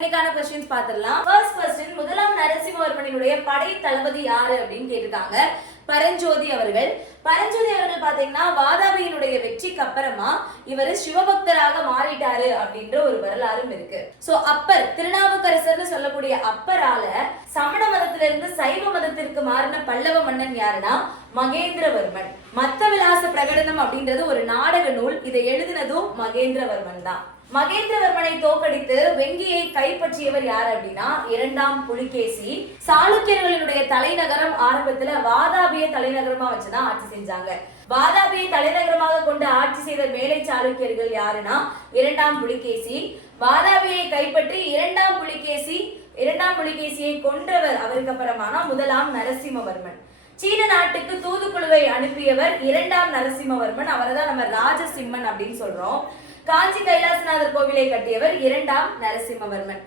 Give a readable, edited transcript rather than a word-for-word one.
இன்னைக்கான questions பாத்துறலாம். First question முதலாம் நரசிம்மவர்மனினுடைய படை தளபதி யாரு அப்படினு கேட்டிருக்காங்க. பரஞ்சோதி அவர்கள். பரஞ்சோதி அவர்கள் பாத்தீங்கன்னா வாதாபியினுடைய வெற்றிக்கு அப்புறமா இவர் சிவபக்தராக மாறிட்டாரு அப்படின்ற ஒரு வரலாறும் இருக்கு. சோ அப்பர் திருநாவுக்கரசர்னு சொல்லக்கூடிய அப்பரால சமண மதத்திலிருந்து சைவ மதத்திற்கு மாறின பல்லவ மன்னன் யாருன்னா மகேந்திரவர்மன். மத்த விலாச பிரகடனம் அப்படின்றது ஒரு நாடக நூல். இதை எழுதினதும் மகேந்திரவர்மன் தான். மகேந்திரவர்மனை தோற்கடித்து வெங்கியை கைப்பற்றியவர் யார் அப்படின்னா இரண்டாம் புலிகேசி. சாளுக்கியர்களுடைய தலைநகரம் ஆரம்பத்துல வாதாபியை தலைநகரமா வச்சுதான் ஆட்சி செஞ்சாங்க. வாதாபியை தலைநகரமாக கொண்டு ஆட்சி செய்த மேலை சாளுக்கியர்கள் யாருன்னா இரண்டாம் புலிகேசி. வாதாபியை கைப்பற்றி இரண்டாம் புலிகேசியை கொன்றவர் அவருக்கு அப்புறமானா முதலாம் நரசிம்மவர்மன். சீன நாட்டுக்கு தூதுக்குழுவை அனுப்பியவர் இரண்டாம் நரசிம்மவர்மன். அவரை தான் நம்ம ராஜசிம்மன் அப்படின்னு சொல்றோம். காஞ்சி கைலாசநாதர் கோவிலை கட்டியவர் இரண்டாம் நரசிம்மவர்மன்.